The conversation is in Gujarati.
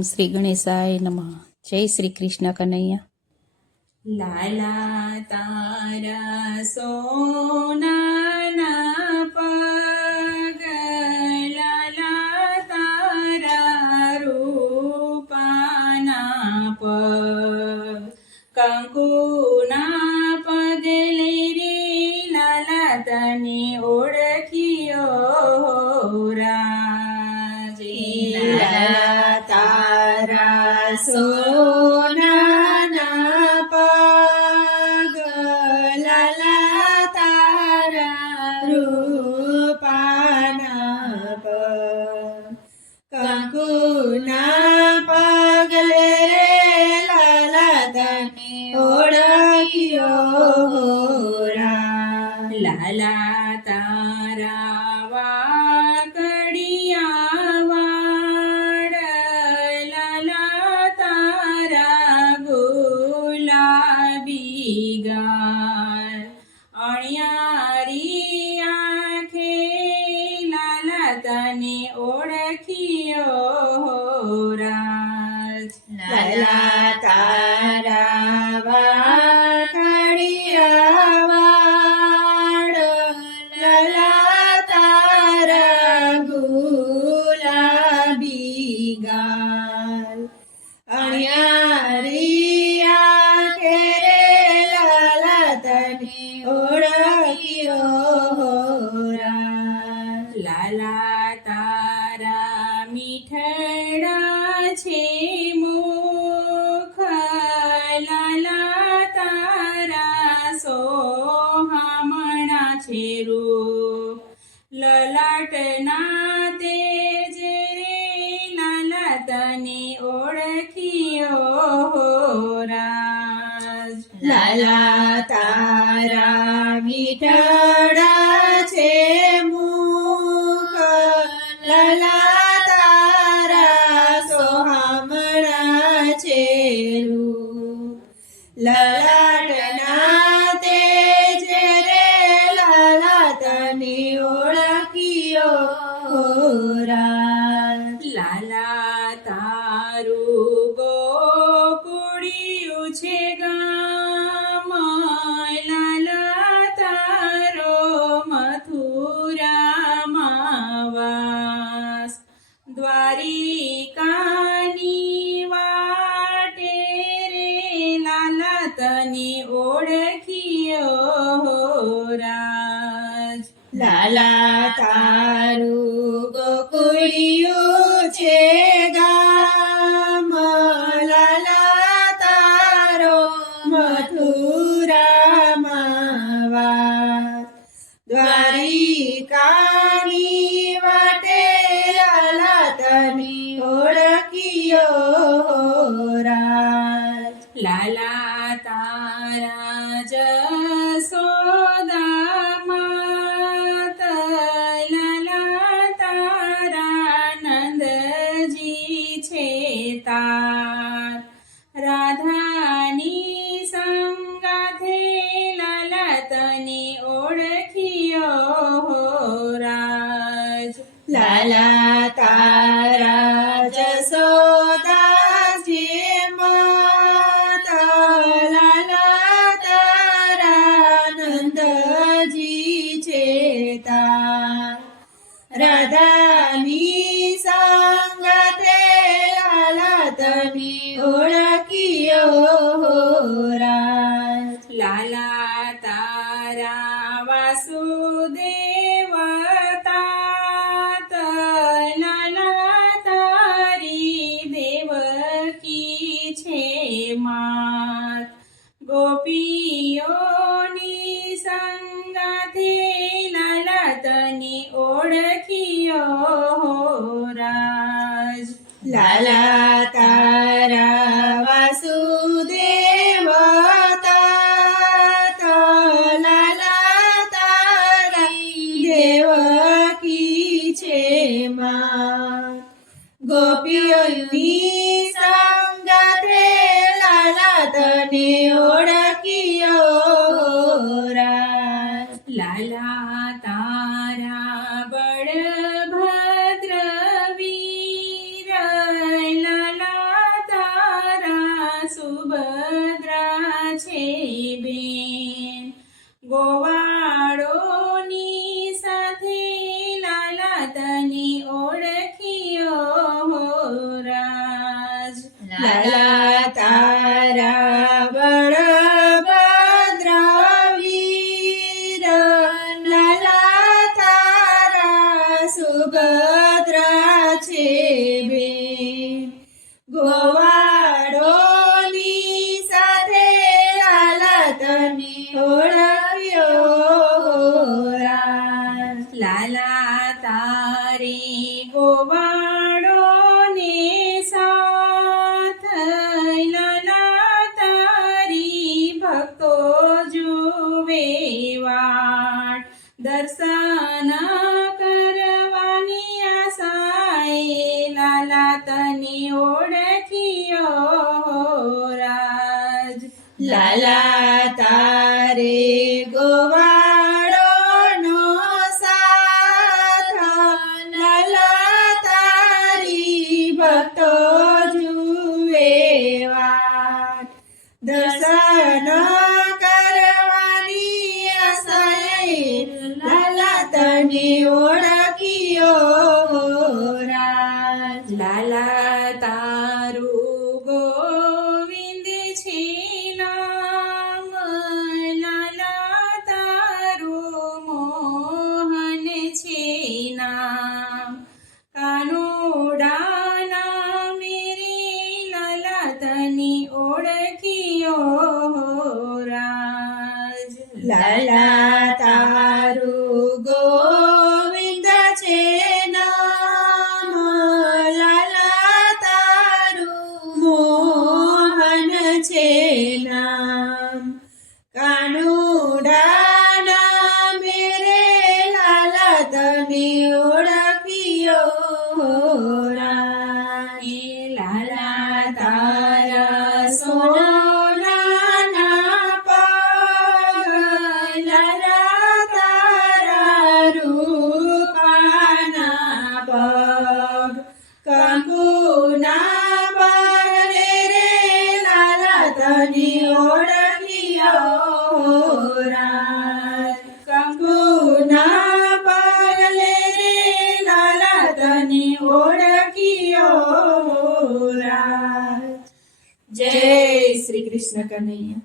ઓમ શ્રી ગણેશાય નમઃ. જય શ્રી કૃષ્ણ કનૈયા. લાલા તારા સોના સોહામણા છેરું. લલાટના તે જે લાલા તને ઓળખ્યો રાજ. લાલા તારા મીઠા લાલા તારું તારા વાસુદેવ તારી દેવકી છે માત ગોપીઓની સંગાથે લાલતની ઓળખીઓ રાજ લાલા Boa. વાલા તારે ગોવાળોનો સાથ. લાલા તારી ભક્તો જુએ વાત. દર્શન કરવાની આશાએ લાલા તને ઓળખ la la ta Krishna Kanhaiya